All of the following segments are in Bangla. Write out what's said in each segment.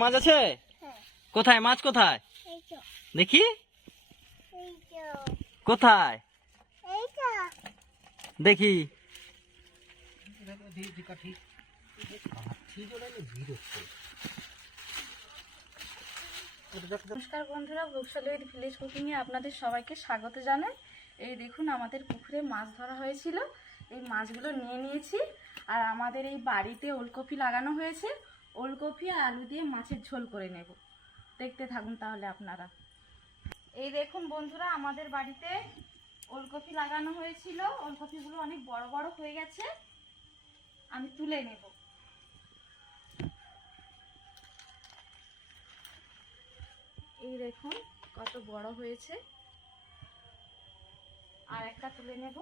মাছ আছে? কোথায় মাছ? কোথায় দেখি? কোথায় দেখি? নমস্কার বন্ধুরা, বৈশালী উইথ ভিলেজ কুকিং এ আপনাদের সবাইকে স্বাগত জানাই। এই দেখুন, আমাদের পুকুরে মাছ ধরা হয়েছিল, এই মাছগুলো নিয়ে নিয়েছি। আর আমাদের এই বাড়িতে ওলকপি লাগানো হয়েছে, ওলকপি আর আলু দিয়ে মাছের ঝোল করে নেব। দেখতে থাকুন তাহলে আপনারা। এই দেখুন বন্ধুরা, আমাদের বাড়িতে ওলকপি লাগানো হয়েছিল, ওলকপিগুলো অনেক বড় বড় হয়ে গেছে, আমি তুলে নেব। এই দেখুন কত বড় হয়েছে, আর একটা তুলে নেব।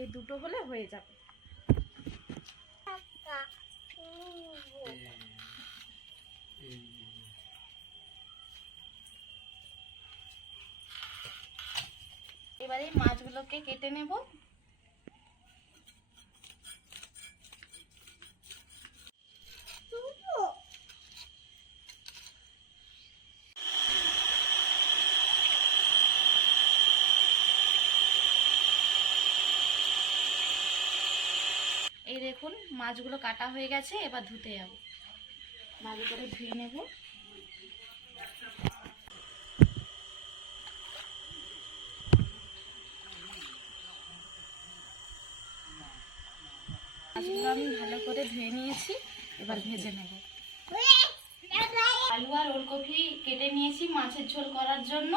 এই দুটো হলে হয়ে যাবে। এবারে মাছগুলোকে কেটে নেব। এই দেখুন মাছগুলো কাটা হয়ে গেছে, এবার ধুতে যাব। ভালো করে ধুয়ে নেব। মাছগুলো আমি ভালো করে ধুয়ে নিয়েছি, এবার ভেজে নেব। আলু আর ওলকপি কেটে নিয়েছি মাছের ঝোল করার জন্য।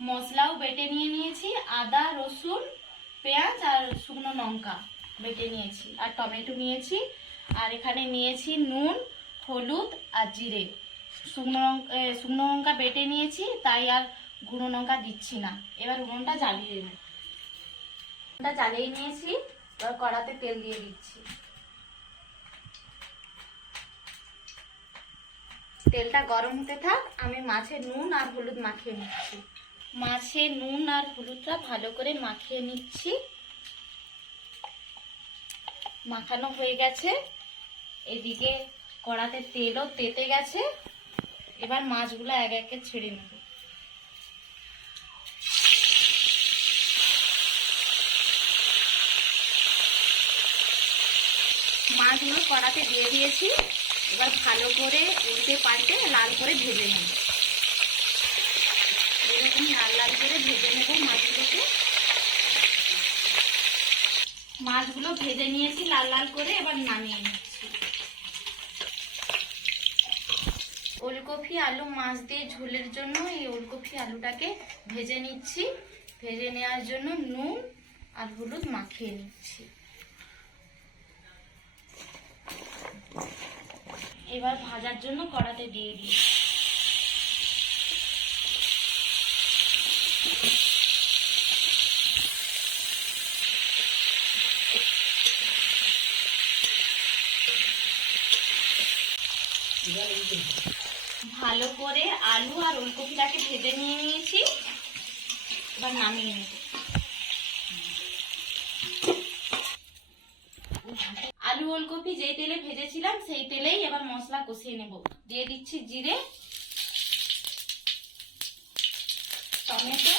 মশলাও বেটে নিয়েছি, আদা, রসুন, পেঁয়াজ আর শুকনো লঙ্কা বেটে নিয়েছি, আর টমেটো নিয়েছি। আর এখানে নিয়েছি নুন, হলুদ আর জিরে। শুকনো লঙ্কা বেটে নিয়েছি, তাই আর গুঁড়ো লঙ্কা দিচ্ছি না। এবার উনুনটা জ্বালিয়ে নেব। উনুনটা জ্বালিয়ে নিয়েছি, এবার কড়াতে তেল দিয়ে দিচ্ছি। তেলটা গরম হতে থাক, আমি মাছে নুন আর হলুদ মাখিয়ে নিচ্ছি। মাছে নুন আর হলুদটা ভালো করে মাখিয়ে নিচ্ছি। মাখানো হয়ে গেছে, এদিকে কড়াতে তেলও তেতে গেছে। এবার মাছগুলো এক একে ছেড়ে নেব। মাছগুলো কড়াতে দিয়ে দিয়েছি, এবার ভালো করে উল্টে পাল্টে লাল করে ভেজে নেব। এরকম লাল লাল করে ভেজে নেব মাছগুলোকে। মাছগুলো ভেজে নিয়েছি লাল লাল করে, এবার নামিয়ে নিচ্ছি। ওলকপি আলু মাছ দিয়ে ঝোলের জন্য এই ওলকপি আলুটাকে ভেজে নিচ্ছি। ভেজে নেওয়ার জন্য নুন আর হলুদ মাখিয়ে নিচ্ছি। এবার ভাজার জন্য কড়াতে দিয়ে দিই। ভালো করে আলু আর ওলকপিটাকে ভেজে নিয়েছি, এবার নামিয়ে নেব। আলু ওলকপি যেই তেলে ভেজেছিলাম সেই তেলেই এবার মশলা কষিয়ে নেব। দিয়ে দিচ্ছি জিরে, টমেটো,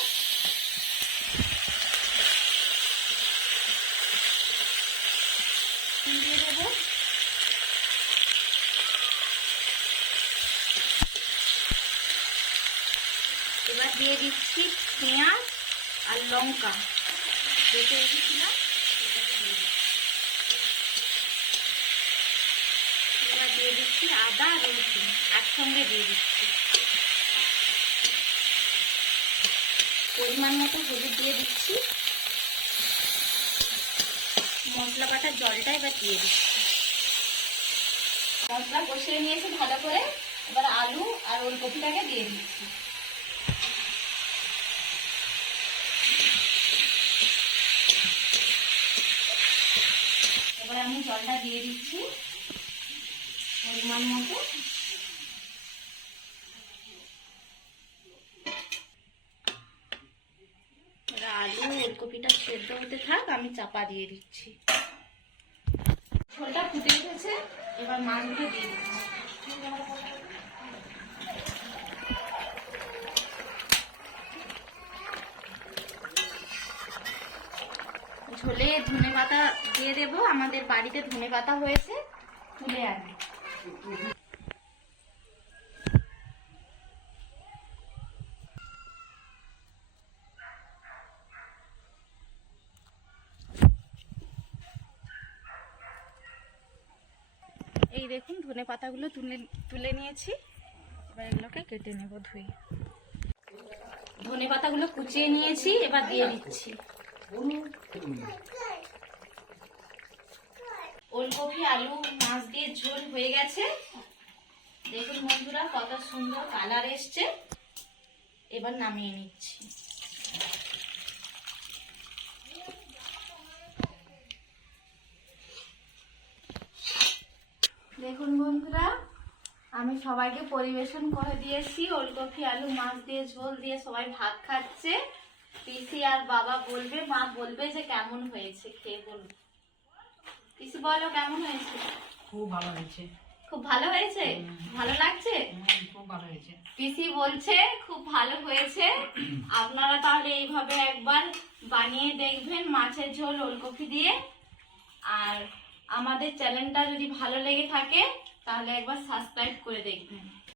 দিয়ে দেব। এবার দিয়ে দিচ্ছি পেঁয়াজ আর লঙ্কা বেটে রেখেছিলাম। এবার দিয়ে দিচ্ছি আদা আর রসুন একসঙ্গে দিয়ে দিচ্ছি। পরিমাণ মতো হলুদ দিয়ে দিচ্ছি। মশলা বাটার জলটা এবার দিয়ে দিচ্ছি। মশলা কষিয়ে নিয়েছি ভালো করে, এবার আলু আর ওলকপিটাকে দিয়ে দিচ্ছি। এবার আমি জলটা দিয়ে দিচ্ছি পরিমাণ মতো। আলু ওলকপিটা সেদ্ধ হতে থাক, আমি চাপা দিয়ে দিচ্ছি। ঝোলটা ফুটে উঠেছে, এবার মাছগুলো দিয়ে দিচ্ছি। ঝোলে ধনেপাতা দিয়ে দেবো, আমাদের বাড়িতে ধনেপাতা হয়েছে, তুলে আনি। এই দেখুন ধনেপাতাগুলো তুলে নিয়েছি, এবার এগুলোকে কেটে নেব ধুয়ে। ধনেপাতাগুলো কুচিয়ে নিয়েছি, এবার দিয়ে দিচ্ছি। ওলকপি আলু মাছ দিয়ে ঝোল হয়ে গেছে। দেখুন বন্ধুরা কত সুন্দর কালার এসছে। এবার নামিয়ে নিচ্ছি। দেখুন বন্ধুরা, আমি সবাইকে পরিবেশন করে দিয়েছি। ওলকপি আলু মাছ দিয়ে ঝোল দিয়ে সবাই ভাত খাচ্ছে। পিসি আর বাবা বলবে, মা বলবে যে কেমন হয়েছে, খেয়ে বলবে। পিসি বলো কেমন হয়েছে? খুব ভালো হয়েছে। খুব ভালো হয়েছে? ভালো লাগছে? খুব ভালো হয়েছে। পিসি বলছে খুব ভালো হয়েছে। আপনারা তাহলে এইভাবে একবার বানিয়ে দেখবেন মাছের ঝোল ওলকপি দিয়ে। আর আমাদের চ্যানেলটা যদি ভালো লেগে থাকে তাহলে একবার সাবস্ক্রাইব করে দেখবেন।